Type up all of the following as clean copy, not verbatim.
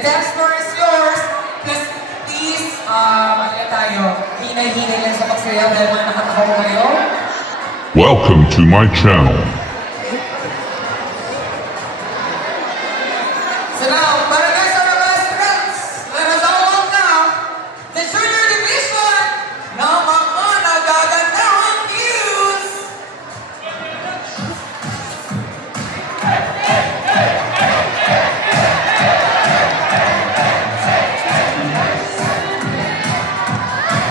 dance floor is yours. Please, ano tayo, hinay-hinay lang sa pagsayaw dahil mga nakatawa kayo. Welcome to my channel. So now, barangay sa mga students, let us all welcome the Junior Division na mga nagagandang views.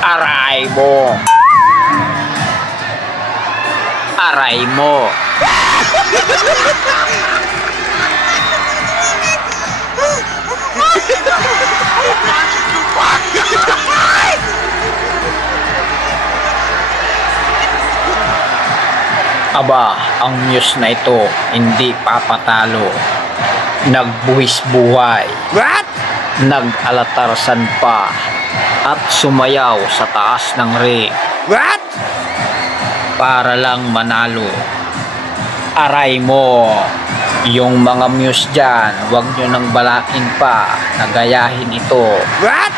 Aray mo. Aray mo. Aba, ang news na ito hindi papatalo. Nagbuwis buhay. What? Nag-alatarsan pa at sumayaw sa taas ng ring. What? Para lang manalo. Aray mo. Yung mga muse dyan, huwag nyo nang balakin pa na gayahin ito. What?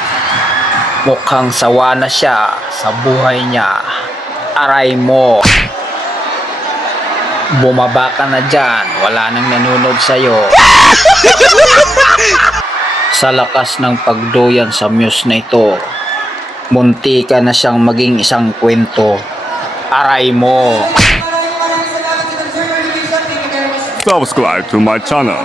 Mukhang sawa na siya sa buhay niya. Aray mo. Bumaba ka na dyan, wala nang nanonood sa'yo. Sa lakas ng pagduyan sa muse na ito, munti ka na siyang maging isang kwento. Aray mo. Maraming salamat sa Junior Division. Thank you very much. Subscribe to my channel.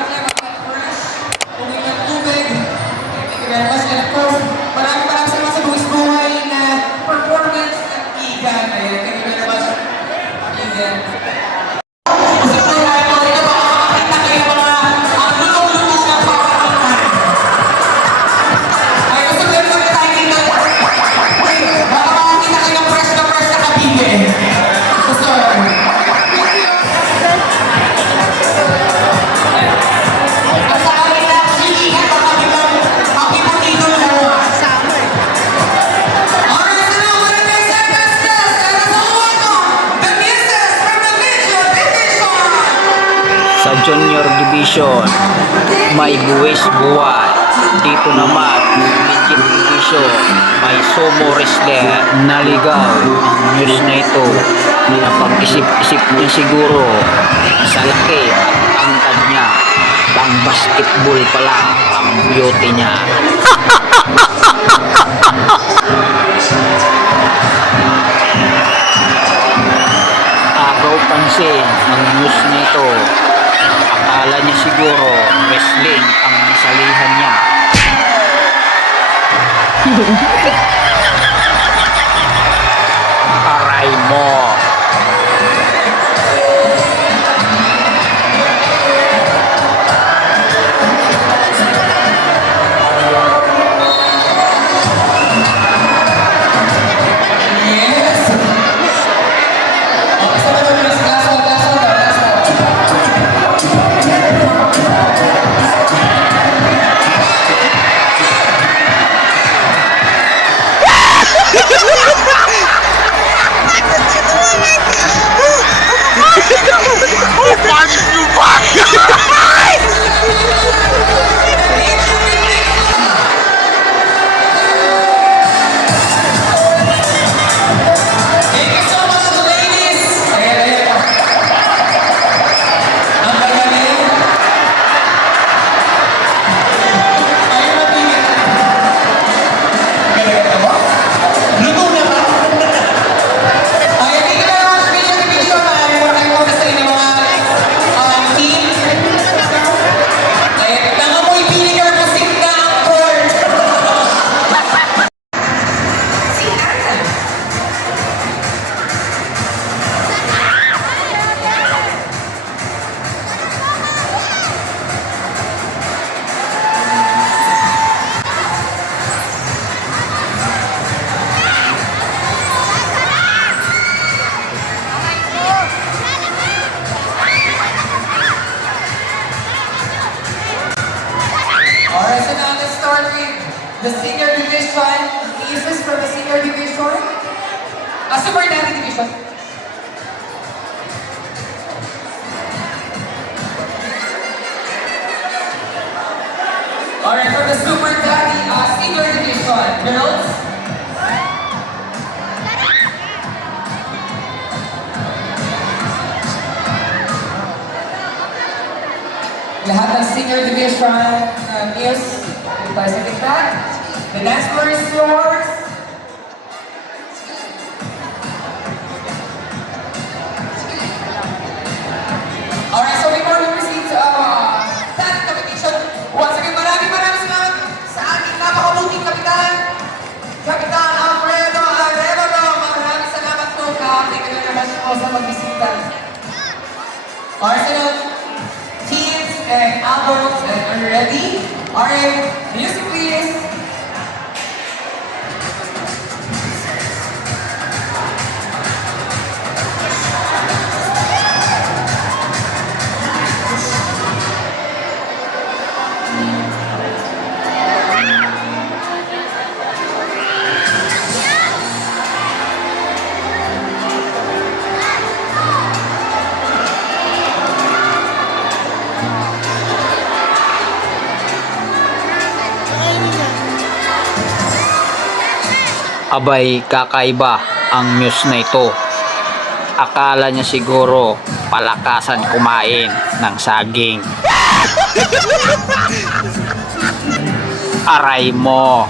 Tubig ng tubig. Thank you very much. And of course, maraming salamat sa buwis buhay na performance at igan. Ayan, thank you very much. Igan. Kasi po tayo, ito ba makakita kayo mga lulong-lulong na pakakangan. Ay, gusto ko yung mga tayo dito. Ay, baka makakita kayo ng fresh na kabige. Gusto. At sa akin na, silihan pa kami ng makipotito na nawa. Alright, so now, barangay Santos Plus, let us all welcome the muses from the Junior Division. Sa Junior Division, may buwis buhay. Dito naman, Midget Division, may sumo wrestler. Naligaw ang news na ito. Napag-isip-isip niya siguro sa laki at angkad niya. Pang basketball pala ang beauty niya. Agaw pansin ang news nito. Akala niya siguro wrestling ang nasalihan niya. Aray mo. Yes. Okay, sa mga bilis, last one. Thank you so much, ladies. Ayan. Ang gagaling. Ayun na, tingin. Galing ka ba? Luto na ba? Ayan, thank you very much, Junior Division. Maraming po sa inyo mga team. Ayan, nangamoy vinegar po na ang court. Si Anna. Alright, so now let's start with the senior division. Is this from the senior division? Super Daddy division. Alright, from the graduation. Girls? Lahat ng senior division news, tayo sa TikTok. The next word is yours. Alright, so before we proceed to that competition, once again, maraming salamat sa ating napakabuting kapitan, Kapitan Alfredo Arevalo. Maraming salamat po ka. Thank you very much po sa magbisita. Alright, so teams and albums, are you ready? Alright, music please. Abay, kakaiba ang news na ito. Akala niya siguro palakasan kumain ng saging. Aray mo.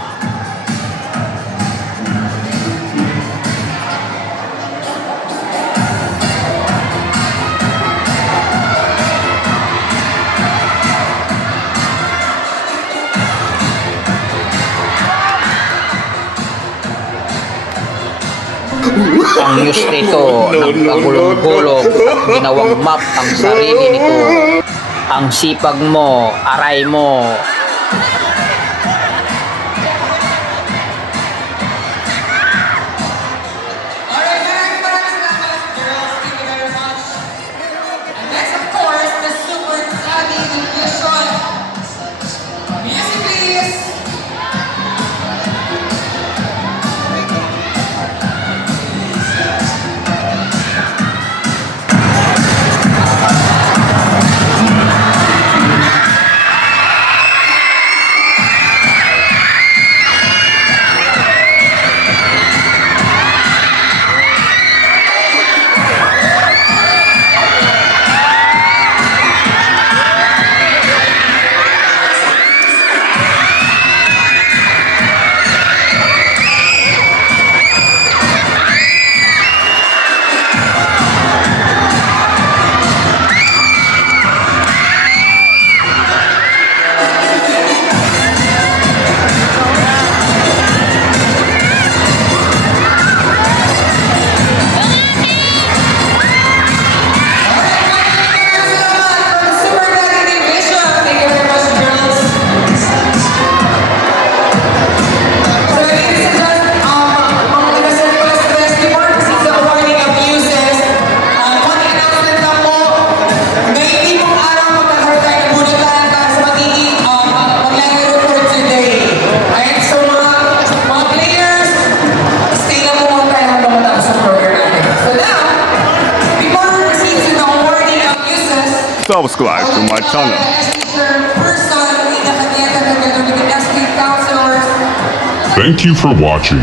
Ang news nito nagkagulong-gulong, ginawang map ang sarili nito. Ang sipag mo, aray mo. Alright, maraming salamat, girls. Thank you very much. And next, of course, the Super Savvy Division. Music please. Subscribe to my channel. Thank you for watching.